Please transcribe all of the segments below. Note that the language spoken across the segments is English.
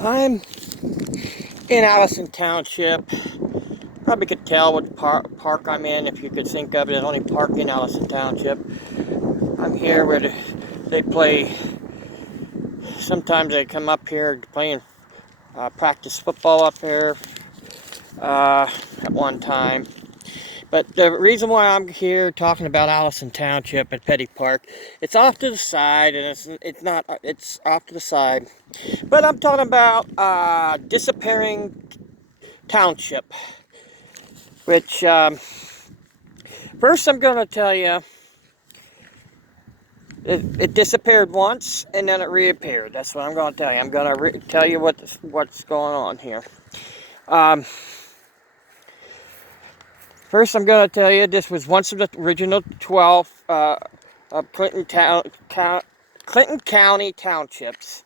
I'm in Allison Township. Probably could tell what park I'm in if you could think of it. There's only park in Allison Township. I'm here where they play. Sometimes they come up here playing practice football up here at one time. But the reason why I'm here talking about Allison Township at Petty Park, it's off to the side, and it's off to the side. But I'm talking about disappearing township, which first I'm going to tell you it disappeared once and then it reappeared. That's what I'm going to tell you. I'm going to tell you what's going on here. First, I'm going to tell you this was once of the original 12 of Clinton County townships.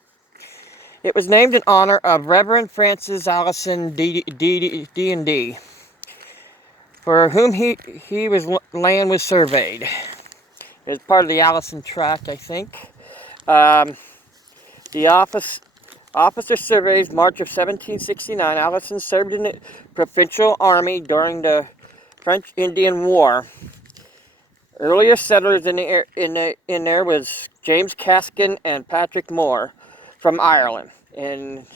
It was named in honor of Reverend Francis Allison D&D, for whom land was surveyed. It was part of the Allison Tract, I think. The officer surveys March of 1769. Allison served in the provincial army during the French Indian War. Earlier settlers in there was James Caskin and Patrick Moore from Ireland, and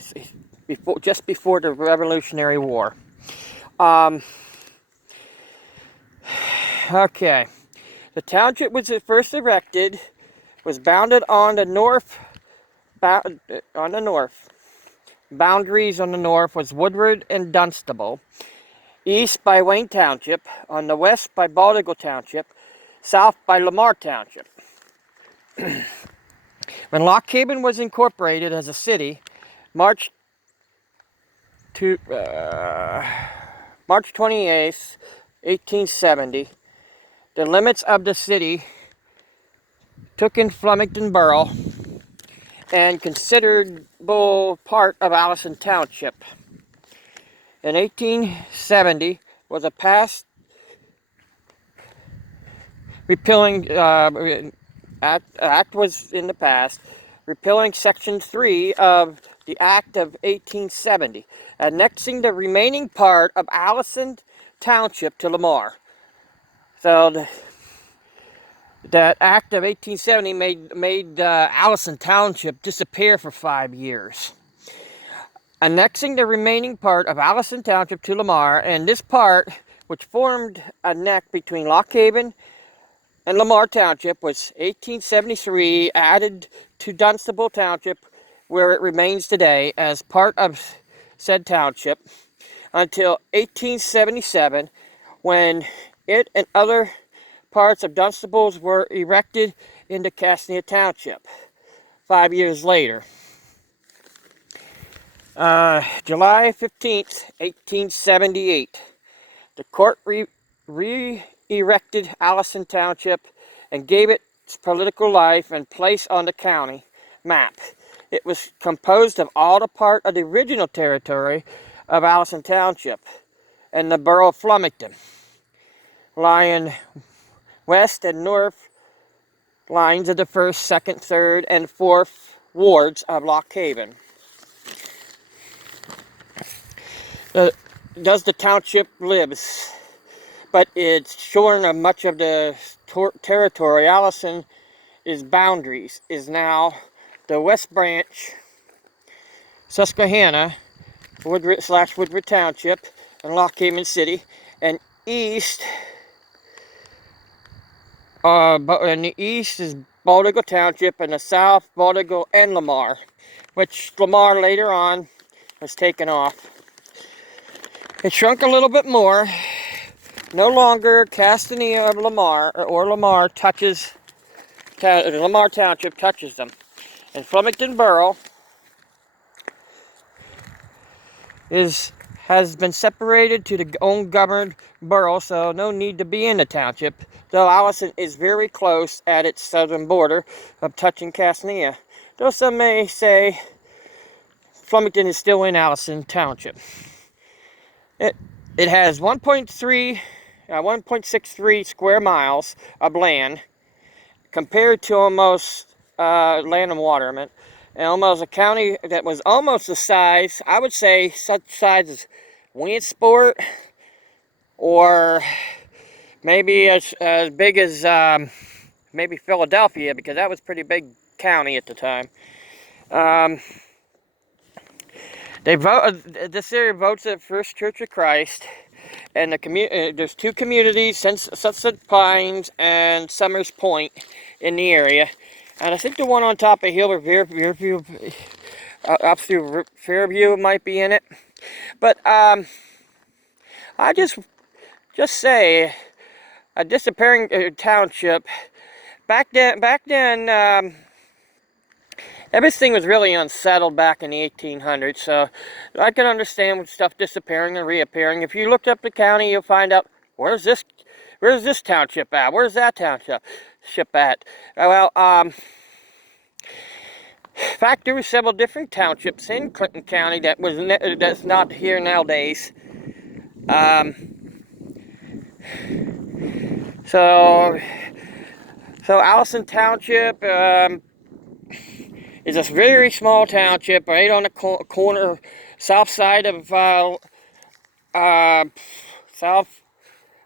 just before the Revolutionary War. Okay, the township was first erected, was bounded on the north. Boundaries on the north was Woodward and Dunstable. East by Wayne Township, on the west by Baldigal Township, south by Lamar Township. When Lock Haven was incorporated as a city, March 28th, 1870, the limits of the city took in Flemington Borough and considerable part of Allison Township. In 1870 was a passed repealing act was in the past, repealing Section 3 of the Act of 1870, annexing the remaining part of Allison Township to Lamar. So that Act of 1870 made Allison Township disappear for 5 years. Annexing the remaining part of Allison Township to Lamar, and this part, which formed a neck between Lock Haven and Lamar Township, was 1873 added to Dunstable Township, where it remains today as part of said township, until 1877, when it and other parts of Dunstables were erected into Castnea Township 5 years later. July 15th, 1878, the court re-erected Allison Township and gave it its political life and place on the county map. It was composed of all the part of the original territory of Allison Township and the borough of Flemington, lying west and north lines of the 1st, 2nd, 3rd, and 4th wards of Lock Haven. Does the township lives, but it's shorn of much of the territory. Allison boundaries is now the West Branch, Susquehanna, Woodward Township, and Lock Haven City, and east. In the east is Baldigal Township, and the south Baldigal and Lamar, which Lamar later on was taken off. It shrunk a little bit more. No longer Castnea of Lamar or Lamar touches Lamar Township touches them, and Flemington Borough has been separated to the own governed borough, so no need to be in the township. Though Allison is very close at its southern border of touching Castnea, though some may say Flemington is still in Allison Township. It has 1.63 square miles of land, compared to almost land and water. and almost a county that was almost the size, I would say, such size as Williamsport, or maybe as big as maybe Philadelphia, because that was a pretty big county at the time. They vote. This area votes at First Church of Christ, and there's two communities: Sunset Pines and Summers Point, in the area. And I think the one on top of Hill, Fairview, up through Fairview, might be in it. But I just say a disappearing township. Back then. Everything was really unsettled back in the 1800s, so I can understand with stuff disappearing and reappearing. If you looked up the county, you'll find out, where's this township at? Where's that township at? Well, in fact, there were several different townships in Clinton County that's not here nowadays. So Allison Township is a very small township right on the corner, south side of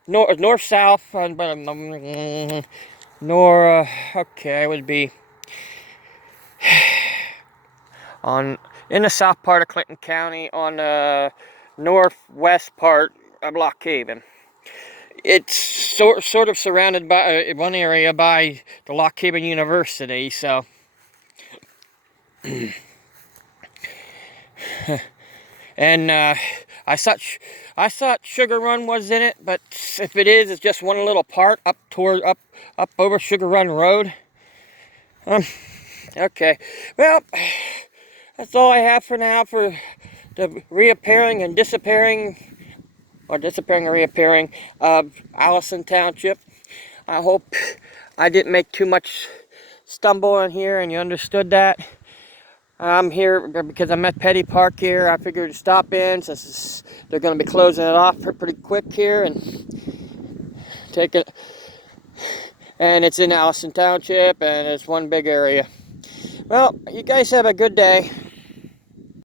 north-south, okay, it would be in the south part of Clinton County, on the northwest part of Lock Haven. It's sort of surrounded by one area by the Lock Haven University, so. And I thought Sugar Run was in it, but if it is, it's just one little part up over Sugar Run Road. Okay, well, that's all I have for now for the reappearing and disappearing, or disappearing and reappearing of Allison Township. I hope I didn't make too much stumble in here and you understood that. I'm here because I'm at Petty Park here. I figured to stop in since they're going to be closing it off pretty quick here and take it. And it's in Allison Township, and it's one big area. Well, you guys have a good day.